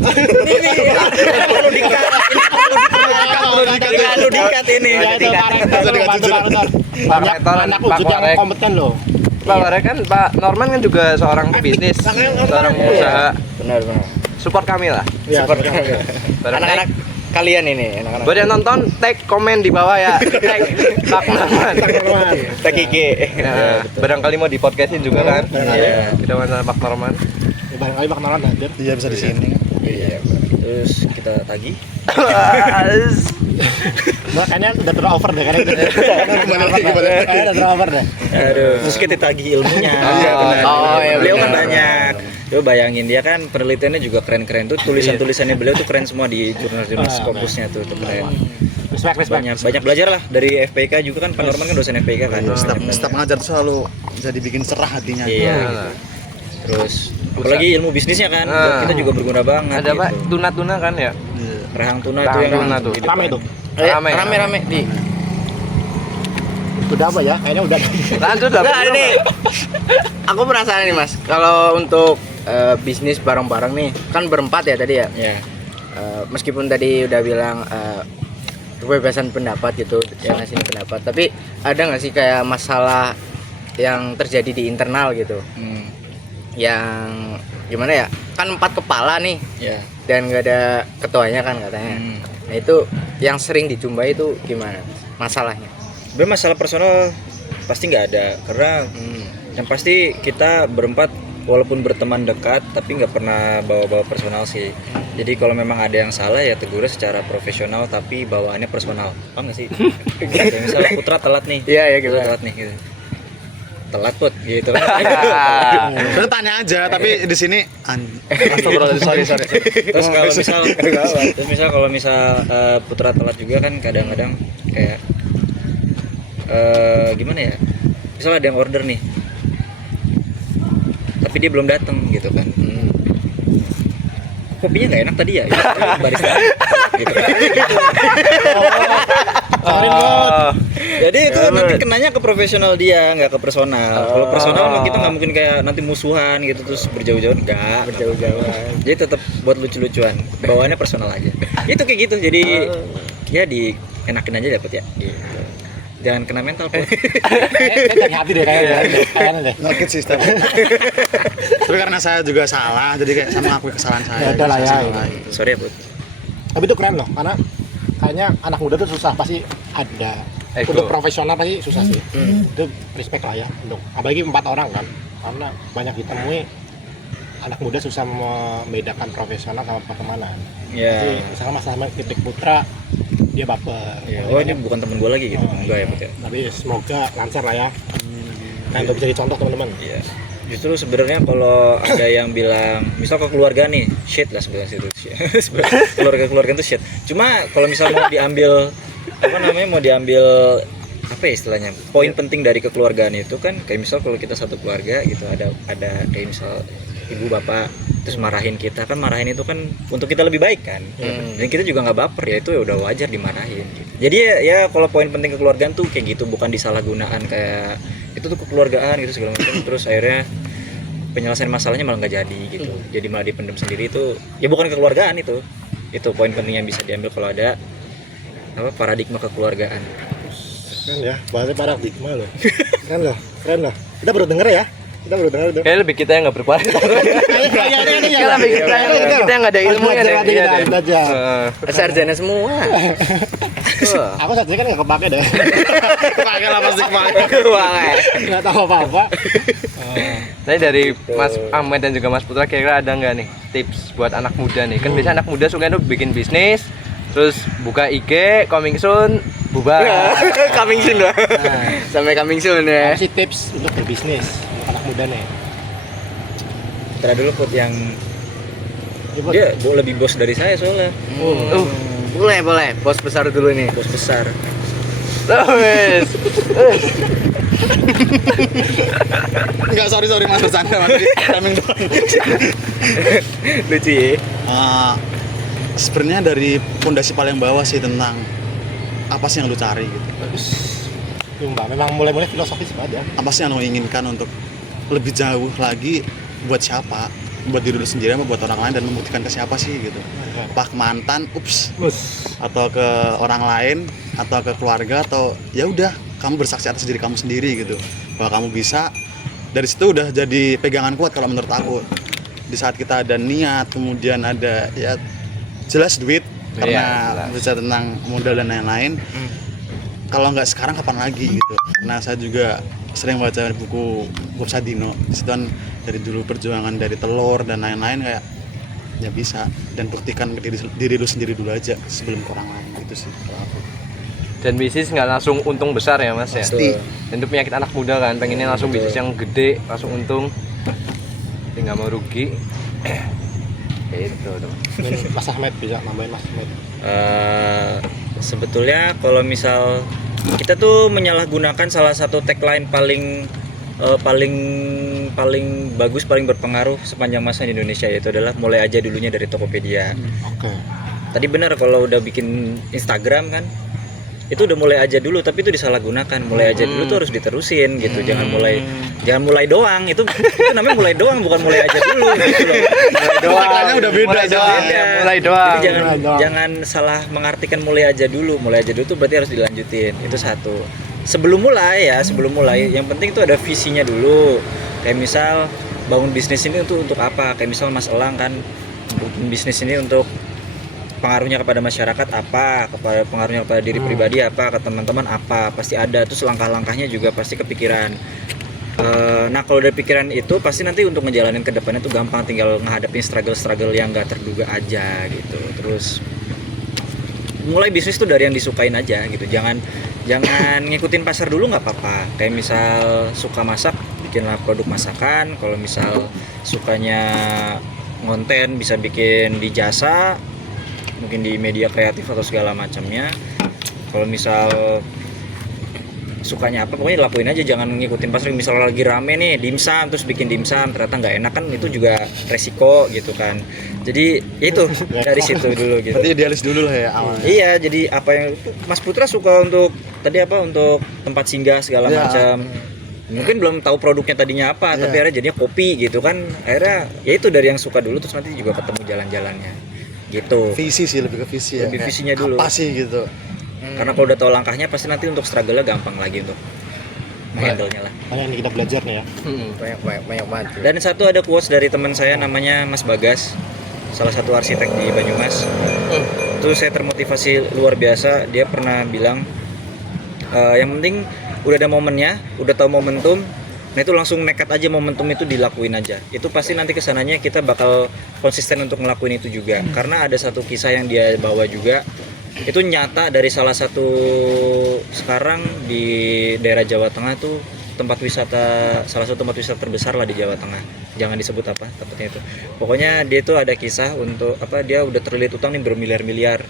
Perlu dikat ini. Banyak anak Unjut yang kompeten loh. Pak Warek kan Pak Norman kan juga seorang pebisnis, seorang pengusaha. Benar. Support kami lah. Iya, Barangkali Anak-anak kalian ini, anak-anak. buat yang nonton tag komen di bawah ya. Tag Pak Norman. Tak Kiki. Nah, barangkali mau di podcastin juga kan. Barangkali. Kita wawancara Pak Norman. Barangkali Pak Norman hadir. Iya bisa di sini. Iya. Terus kita tagih. Kayaknya udah terover deh kayaknya. Kayaknya udah terover deh. Aduh. Terus kita tagih ilmunya. Iya, benar. Oh, iya, Beliau kan benar. banyak. Coba bayangin dia kan penelitiannya juga keren-keren tuh, tulisan-tulisannya beliau tuh keren semua di jurnal-jurnal Scopusnya tuh keren. Respect. Banyak belajar lah dari FPK juga kan, Pak Norman kan dosen FPK kan. Setiap ngajar tuh selalu jadi bikin cerah hatinya. Iya. Gitu. Terus apalagi ilmu bisnisnya kan, buat kita juga berguna banget. Ada Pak gitu. tuna kan ya? Rahang tuna Rahang itu yang tuna tuh. hidup Rame kan. tuh. Rame di. Udah apa ya? Kayaknya udah. Lanjut lah. Nah, ini aku penasaran nih Mas, kalau untuk bisnis bareng-bareng nih, kan berempat ya tadi ya. Ya. Meskipun tadi udah bilang kebebasan pendapat gitu, sana sini pendapat, tapi ada nggak sih kayak masalah yang terjadi di internal gitu, yang gimana ya? Kan 4 kepala nih, Ya. dan nggak ada ketuanya kan katanya. Nah itu yang sering dijumpai itu gimana masalahnya? Sebenarnya masalah personal pasti nggak ada, karena yang pasti kita berempat walaupun berteman dekat tapi nggak pernah bawa-bawa personal sih. Jadi kalau memang ada yang salah ya tegurnya secara profesional tapi bawaannya personal. Paham nggak sih? Kayak misalnya Putra telat nih. Iya, iya, Putra gimana? telat nih gitu. Telat Put gitu kan. Sebenarnya tanya aja, tapi di sini sorry. Terus kalau misal Putra telat juga kan kadang-kadang kayak gimana ya? Misal ada yang order nih, tapi dia belum datang gitu kan. Kopinya nggak enak tadi ya, barista gitu. Jadi itu nanti kenanya ke profesional dia, nggak ke personal. Kalau personal mah kita nggak mungkin kayak nanti musuhan gitu terus berjauh-jauhan, nggak berjauh-jauhan. Jadi tetap buat lucu-lucuan, bawaannya personal aja. Itu kayak gitu, jadi ya di enakin aja dapet ya. Gitu. Jangan kena mental Put. Dari hati deh kayaknya deh. Sakit sistem. Tapi karena saya juga salah, jadi kayak sama akui kesalahan saya. Ya udah lah ya, Salah. Sorry ya Put. Tapi itu keren loh, karena kayaknya anak muda tuh susah pasti ada. Ego. Untuk profesional pasti susah sih. Itu respect lah ya untuk apalagi 4 orang kan. Karena banyak ditemui anak muda susah membedakan profesional sama pertemanan. Ya. Jadi misalkan Mas Ahmad titik Putra dia baper. Ya. Oh ini bukan temen gue lagi gitu. Enggak ya Put ya. Tapi semoga lancar lah ya. Nah, itu bisa dicontoh teman-teman. Iya. Justru sebenarnya kalau ada yang bilang, misal ke keluarga nih, shit lah sebenarnya itu. Keluarga itu shit. Cuma kalau misal mau diambil mau diambil apa ya istilahnya? Poin penting dari kekeluargaan itu kan kayak misal kalau kita satu keluarga gitu ada kayak misal ibu bapak terus marahin kita kan, marahin itu kan untuk kita lebih baik kan. Dan kita juga nggak baper ya, itu ya udah wajar dimarahin gitu. Jadi ya kalau poin penting kekeluargaan tuh kayak gitu, bukan disalahgunaan kayak itu tuh kekeluargaan gitu segala macam terus akhirnya penyelesaian masalahnya malah nggak jadi gitu. Jadi malah dipendam sendiri, itu ya bukan kekeluargaan itu poin penting yang bisa diambil kalau ada paradigma kekeluargaan. Keren ya, bahasnya paradigma loh. Keren loh, keren loh. Kita baru denger ya. Kita baru denger tuh. Kayak lebih kita yang nggak berkualitas. Iya, Kayak lebih kita yang nggak ada ilmunya deh. Iya deh. aja. Sarjana semua. Aku saja kan nggak kepake deh. Pakai lah pasti pakai. Nggak tahu apa-apa. Tapi dari Mas Ahmad dan juga Mas Putra kira-kira ada nggak nih tips buat anak muda nih? Kan biasanya anak muda suka tuh bikin bisnis, terus buka IG, coming soon, bubar. Coming soon lah. Sampai coming soon ya. Kasih tips untuk berbisnis untuk anak muda nih. Putra dulu Put yang Ya, Put. dia lebih bos dari saya soalnya. Boleh. Bos besar dulu nih. Bos besar. Wes. Enggak, sorry Mas, bercanda Mas. Timing doang. Lucu ya. Sebenarnya dari fondasi paling bawah sih tentang apa sih yang lu cari gitu. Mbak, memang mulai-mulai filosofis aja. Apa sih yang lu inginkan untuk lebih jauh lagi buat siapa? Buat diri lu sendiri apa buat orang lain, dan membuktikan ke siapa sih gitu. Apa ke mantan, atau ke orang lain, atau ke keluarga, atau ya udah kamu bersaksi atas diri kamu sendiri gitu. Bahwa kamu bisa. Dari situ udah jadi pegangan kuat kalau menurut aku. Di saat kita ada niat, kemudian ada ya jelas duit, karena jelas. bicara tentang modal dan lain-lain. Kalau nggak sekarang kapan lagi gitu. Nah, saya juga sering baca buku Bob Sadino. Di situ kan dari dulu perjuangan dari telur dan lain-lain, kayak ya bisa, dan buktikan ke diri lu sendiri dulu aja sebelum ke orang lain gitu sih kalau aku. Dan bisnis nggak langsung untung besar ya Mas ya. Pasti. Dan itu penyakit anak muda kan, pengennya langsung bisnis yang gede, langsung untung. Tapi nggak mau rugi. Itu tuh. Ini Mas Ahmed bisa nambahin Mas Ahmed. Sebetulnya kalau misal kita tuh menyalahgunakan salah satu tagline paling bagus, paling berpengaruh sepanjang masa di Indonesia, yaitu adalah mulai aja dulunya dari Tokopedia. Oke. Tadi benar kalau udah bikin Instagram kan, itu udah mulai aja dulu, tapi itu disalahgunakan. Mulai aja dulu tuh harus diterusin gitu. Jangan mulai doang. Itu namanya mulai doang, bukan mulai aja dulu gitu loh. Tagline-nya udah beda. Mulai doang. Jadi jangan salah mengartikan mulai aja dulu. Mulai aja dulu tuh berarti harus dilanjutin. Itu satu. Sebelum mulai, yang penting tuh ada visinya dulu. Kayak misal bangun bisnis ini untuk apa? Kayak misal Mas Elang kan bikin bisnis ini untuk pengaruhnya kepada masyarakat apa, pengaruhnya kepada diri pribadi apa, ke teman-teman apa, pasti ada. Terus langkah-langkahnya juga pasti kepikiran. Nah kalau dari pikiran itu pasti nanti untuk ngejalanin ke depannya tuh gampang, tinggal ngehadapin struggle yang gak terduga aja gitu. Terus mulai bisnis tuh dari yang disukain aja gitu. Jangan ngikutin pasar dulu, nggak apa-apa. Kayak misal suka masak, bikinlah produk masakan. Kalau misal sukanya ngonten, bisa bikin di jasa, mungkin di media kreatif atau segala macamnya. Kalau misal sukanya apa, pokoknya lakuin aja, jangan ngikutin pasar. Misalnya lagi rame nih dimsum, terus bikin dimsum ternyata nggak enak, kan itu juga resiko gitu kan. Jadi itu dari situ dulu gitu. Berarti idealis dulu lah ya awalnya. Iya, jadi apa yang Mas Putra suka untuk tadi apa, untuk tempat singgah segala macam. Mungkin belum tahu produknya tadinya apa, tapi akhirnya jadinya kopi gitu kan. Akhirnya ya itu dari yang suka dulu, terus nanti juga ketemu jalan-jalannya. Gitu. Visi sih, lebih ke visi ya. Lebih Kayak visinya dulu. apa sih gitu. Karena kalau udah tahu langkahnya pasti nanti untuk struggle-nya gampang lagi untuk menghandle-nya lah. Banyak yang kita belajar nih ya. Banyak banget. Dan satu ada quotes dari teman saya namanya Mas Bagas, salah satu arsitek di Banyumas. Itu saya termotivasi luar biasa. Dia pernah bilang yang penting udah ada momennya, udah tahu momentum, nah itu langsung nekat aja, momentum itu dilakuin aja. Itu pasti nanti kesananya kita bakal konsisten untuk ngelakuin itu juga. Karena ada satu kisah yang dia bawa juga, itu nyata dari salah satu sekarang di daerah Jawa Tengah tuh tempat wisata, salah satu tempat wisata terbesar lah di Jawa Tengah. Jangan disebut apa tempatnya itu. Pokoknya dia tuh ada kisah untuk apa, dia udah terlilit utang nih bermiliar-miliar.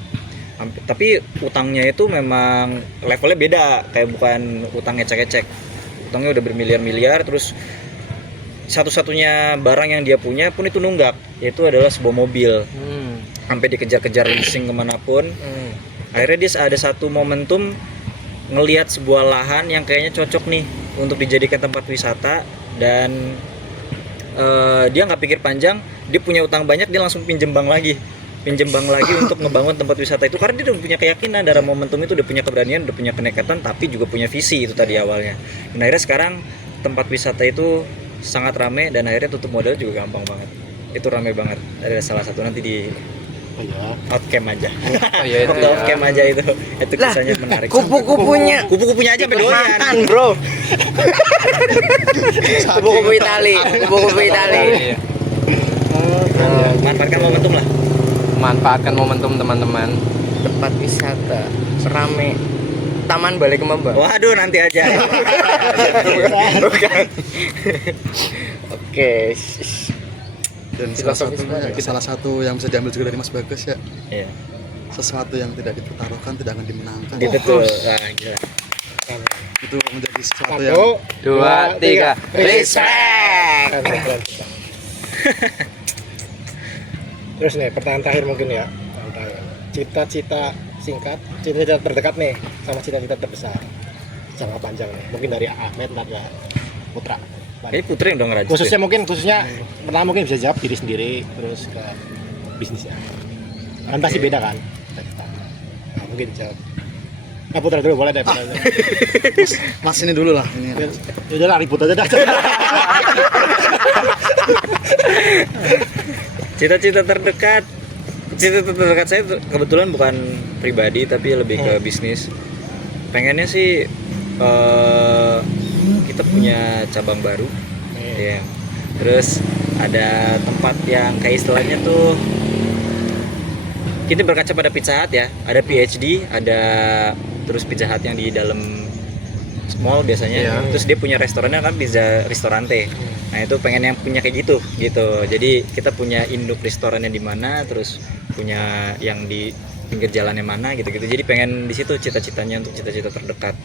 Tapi utangnya itu memang levelnya beda, kayak bukan utang ecek-ecek. Utangnya udah bermiliar-miliar, terus satu-satunya barang yang dia punya pun itu nunggak, yaitu adalah sebuah mobil. Sampai dikejar-kejar leasing kemanapun. Akhirnya dia ada satu momentum ngelihat sebuah lahan yang kayaknya cocok nih untuk dijadikan tempat wisata, dan dia nggak pikir panjang, dia punya utang banyak, dia langsung pinjem bank lagi pinjem bank lagi untuk ngebangun tempat wisata itu karena dia udah punya keyakinan dalam momentum itu, udah punya keberanian, udah punya kenekatan, tapi juga punya visi itu tadi awalnya. Dan akhirnya sekarang tempat wisata itu sangat rame dan akhirnya tutup modal juga gampang banget. Itu rame banget. Ada salah satu nanti di Oh ya. outcam aja. Oh iya itu Waktu ya. outcam aja itu kisahnya menarik. Kupu-kupunya Kupu-kupunya aja sampai doyan. makan, bro. Kupu-kupu Itali, kupu-kupu Itali. Iya. Manfaatkan momentum lah. Manfaatkan momentum teman-teman. Tempat wisata rame. Taman Balai Kembang. Waduh, nanti aja. Bukan. Oke. Dan salah satu yang bisa diambil juga dari Mas Bagas ya, Iya. sesuatu yang tidak dipertaruhkan tidak akan dimenangkan. Gitu tuh. Wah, gila. Itu menjadi sesuatu yang 1, 2, 3. Respect. Keren. Terus nih pertanyaan terakhir mungkin ya. Cita-cita singkat, cita-cita terdekat nih sama cita-cita terbesar jangka panjang nih. Mungkin dari Ahmed dan Putra. Ini Putri yang udah ngerajut. Khususnya pertama mungkin bisa jawab diri sendiri terus ke bisnisnya. Kan pasti beda kan? Nah, mungkin jawab. Nah, Putra dulu boleh deh. Putra dulu. Mas ini dulu lah ini. Udah lah ribut aja dah. Cita-cita terdekat saya tuh kebetulan bukan pribadi tapi lebih ke bisnis. Pengennya sih kita punya cabang baru, ya. Terus ada tempat yang kayak istilahnya tuh kita berkaca pada Pizza Hut ya. Ada PhD, ada terus Pizza Hut yang di dalam mall biasanya. Iya. Terus dia punya restorannya kan Pizza Ristorante. Nah itu pengen yang punya kayak gitu. Jadi kita punya induk restorannya di mana, terus punya yang di pinggir jalannya mana gitu-gitu. Jadi pengen di situ cita-citanya untuk cita-cita terdekat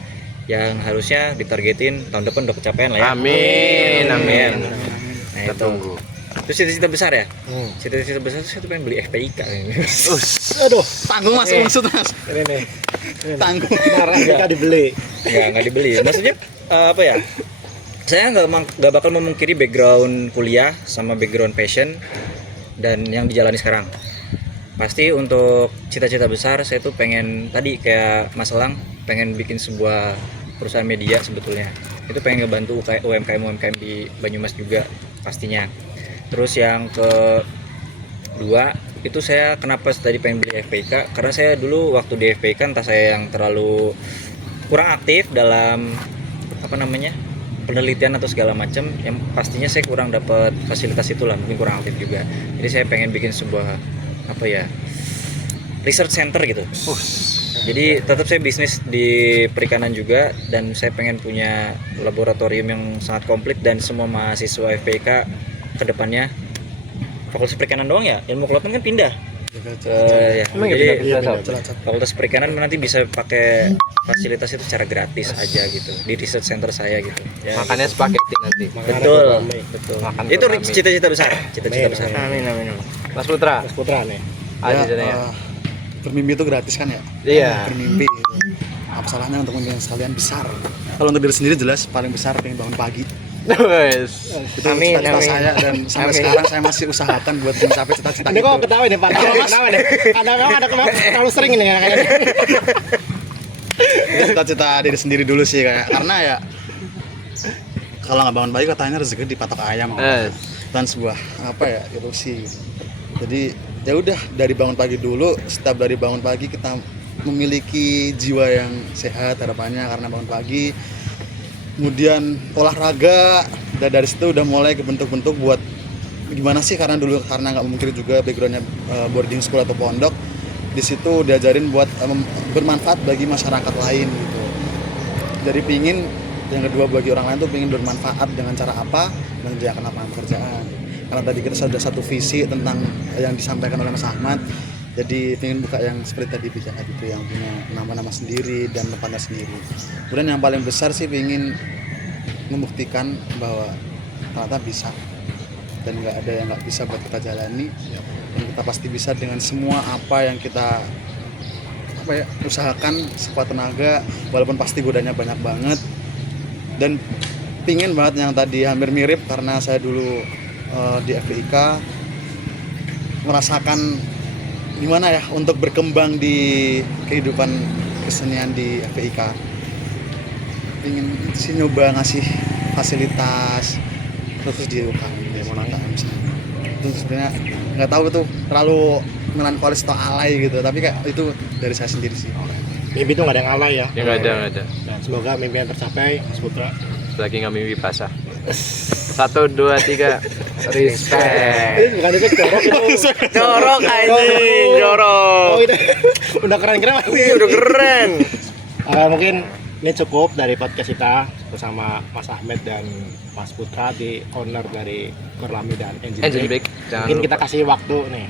yang harusnya ditargetin tahun depan udah kecapean lah ya. Amin. Nah Kita itu. tunggu. Terus cita-cita besar ya? Cita-cita besar saya tuh pengen beli FPIK kayaknya. Aduh, Tanggung Mas, unsut Mas. ini nih. Tanggung. Beneran kita dibeli. Nggak dibeli. Maksudnya apa ya? Saya nggak bakal memungkiri background kuliah sama background passion dan yang dijalani sekarang. Pasti untuk cita-cita besar saya tuh pengen tadi kayak Mas Elang pengen bikin sebuah perusahaan media sebetulnya. Itu pengen ngebantu UMKM di Banyumas juga pastinya. Terus yang kedua itu saya kenapa tadi pengen beli FPIK karena saya dulu waktu di FPIK entah saya yang terlalu kurang aktif dalam penelitian atau segala macam yang pastinya saya kurang dapat fasilitas itulah, mungkin kurang aktif juga. Jadi saya pengen bikin sebuah research center gitu. Jadi tetap saya bisnis di perikanan juga dan saya pengen punya laboratorium yang sangat komplit dan semua mahasiswa FPIK kedepannya fakultas perikanan doang ya, ilmu kelautan kan pindah. Emang ya Jadi pindah-pindah. fakultas perikanan nanti bisa pakai fasilitas itu secara gratis aja gitu di research center saya gitu. Ya, Makannya spagetti nanti. betul. Makan Itu rame. cita-cita besar, cita-cita Amin, besar. Amin. Mas Putra, Mas Putra nih. ada Ya, di sana ya? bermimpi itu gratis kan ya? Iya. Bermimpi. Apa salahnya untuk mimpi yang sekalian besar? Kalau untuk diri sendiri jelas paling besar pengen bangun pagi. Wes. Itu Amin, cita-cita amin. saya dan sampai Amin. sekarang saya masih usahakan buat mencapai cita-cita Ini itu. kok ketawa nih Pak? Kenapa nih? Ada terlalu sering ini kayaknya. Itu cita-cita diri sendiri dulu sih kayak karena ya kalau nggak bangun pagi katanya rezeki dipatok ayam dan sebuah ilusi. Jadi ya udah dari bangun pagi dulu, setiap dari bangun pagi kita memiliki jiwa yang sehat harapannya karena bangun pagi. Kemudian olahraga dan dari situ udah mulai kebentuk-bentuk buat gimana sih karena nggak memungkiri juga backgroundnya boarding school atau pondok. Di situ diajarin buat bermanfaat bagi masyarakat lain gitu. Jadi pingin yang kedua bagi orang lain tuh pingin bermanfaat dengan cara apa mengerjakan lapangan pekerjaan. Karena tadi kita sudah satu visi tentang yang disampaikan oleh Mas Ahmad. Jadi pengen buka yang seperti tadi Pizza Hut itu yang punya nama-nama sendiri dan tempatnya sendiri. Kemudian yang paling besar sih pengen membuktikan bahwa ternyata bisa dan nggak ada yang nggak bisa buat kita jalani dan kita pasti bisa dengan semua apa yang kita usahakan sekuat tenaga walaupun pasti godanya banyak banget dan pingin banget yang tadi hampir mirip karena saya dulu di FPIK merasakan gimana ya untuk berkembang di kehidupan kesenian di FPIK. Ingin sih nyoba ngasih fasilitas terus di UKM ya mau nangka misalnya. Itu sebenarnya nggak tahu tuh terlalu melankolis atau alay gitu, tapi kayak itu dari saya sendiri sih. Mimpi itu nggak ada yang alay ya. Ya nggak ada. Dan semoga mimpi yang tercapai, Mas Putra. Lagi nggak mimpi basah. 1, 2, 3. Respect. Ini bukan itu jorok itu. Jorok anjing, jorok. Oh, udah keren-keren. Udah keren. Mungkin ini cukup dari podcast kita bersama Mas Ahmed dan Mas Putra di owner dari Gorlami dan Engine Break. Jangan Mungkin lupa. kita kasih waktu nih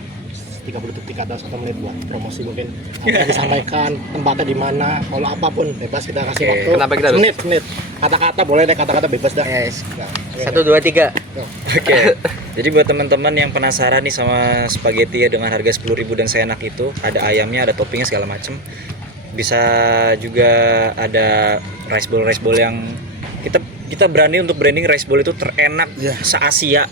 30 detik atau 1 menit buat promosi mungkin apa yang disampaikan, tempatnya di mana, kalau apapun bebas kita kasih Oke. waktu. Kenapa kita harus- menit. Kata-kata boleh deh, kata-kata bebas dah. Yes. Nah, 1, 2, 3. Oke. Jadi buat teman-teman yang penasaran nih sama spaghetti ya dengan harga 10.000 dan seenak itu, ada ayamnya, ada toppingnya segala macem. Bisa juga ada rice bowl yang kita berani untuk branding rice bowl itu terenak Ya. se-Asia.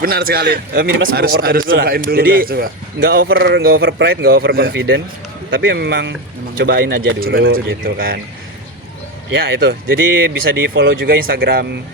Benar sekali. Minimal 10 Harus order dulu lah. cobain dulu Jadi lah, coba. nggak over pride, nggak over Iya. confident, tapi memang cobain aja dulu Cobain aja gitu kan. Ya itu. Jadi bisa di follow juga Instagram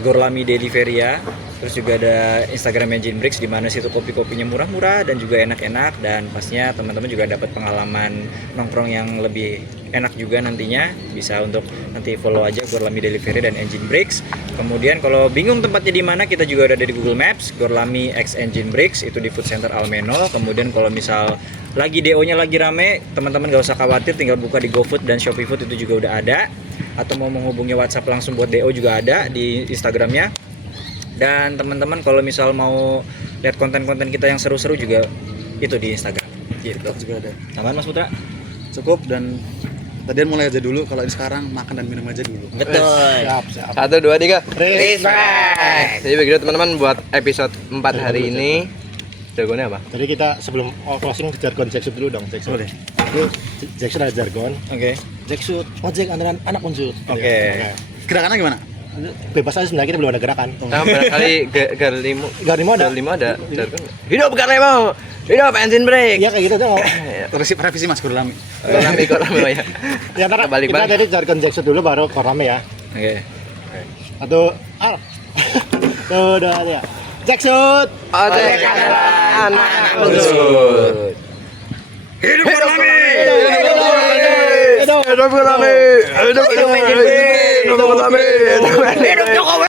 Gorlami Deliveria. Terus juga ada Instagram Engine Breaks di mana situ kopi-kopinya murah-murah dan juga enak-enak, dan pastinya teman-teman juga dapat pengalaman nongkrong yang lebih enak juga nantinya. Bisa untuk nanti follow aja Gorlami Delivery dan Engine Breaks. Kemudian kalau bingung tempatnya di mana, kita juga ada di Google Maps, Gorlami X Engine Breaks itu di Food Center Almeno. Kemudian kalau misal lagi DO-nya lagi rame, teman-teman gak usah khawatir, tinggal buka di GoFood dan Shopee Food itu juga udah ada. Atau mau menghubungi WhatsApp langsung buat DO juga ada di Instagramnya. Dan teman-teman kalau misal mau lihat konten-konten kita yang seru-seru juga itu di Instagram gitu. Juga ada. Tambahan Mas Putra? Cukup, dan tadian mulai aja dulu, kalau ini sekarang makan dan minum aja dulu. Betul. siap. 1, 2, 3. Respect. Jadi begitu teman-teman buat episode 4 hari ini. Jargonnya apa? Jadi kita sebelum closing jargon Jackshot dulu dong, Jackshot. Boleh. Itu Jackshot ada jargon. Oke. Jackshot, ojek andalan anak unsur. Oke. Gerakannya gimana? Bebas aja sebenarnya, kita belum ada gerakan. Nah, barangkali Garlimo Garlimo ada. jargon. Hidup Garlimo. Hidup Engine Break. Iya kayak gitu tuh. Terus revisi Mas Gorlami. Gorlami ya. Ya ntar Balik. kita dari jargon Jackshot dulu baru korame ya. Oke. Atau tuh udah ya. Jackshot. Ojek adalah anak unsur. Hidup Gorlami. Hidup Gorlami. Hidup Gorlami. Hidup Gorlami. Hidup Jokowi.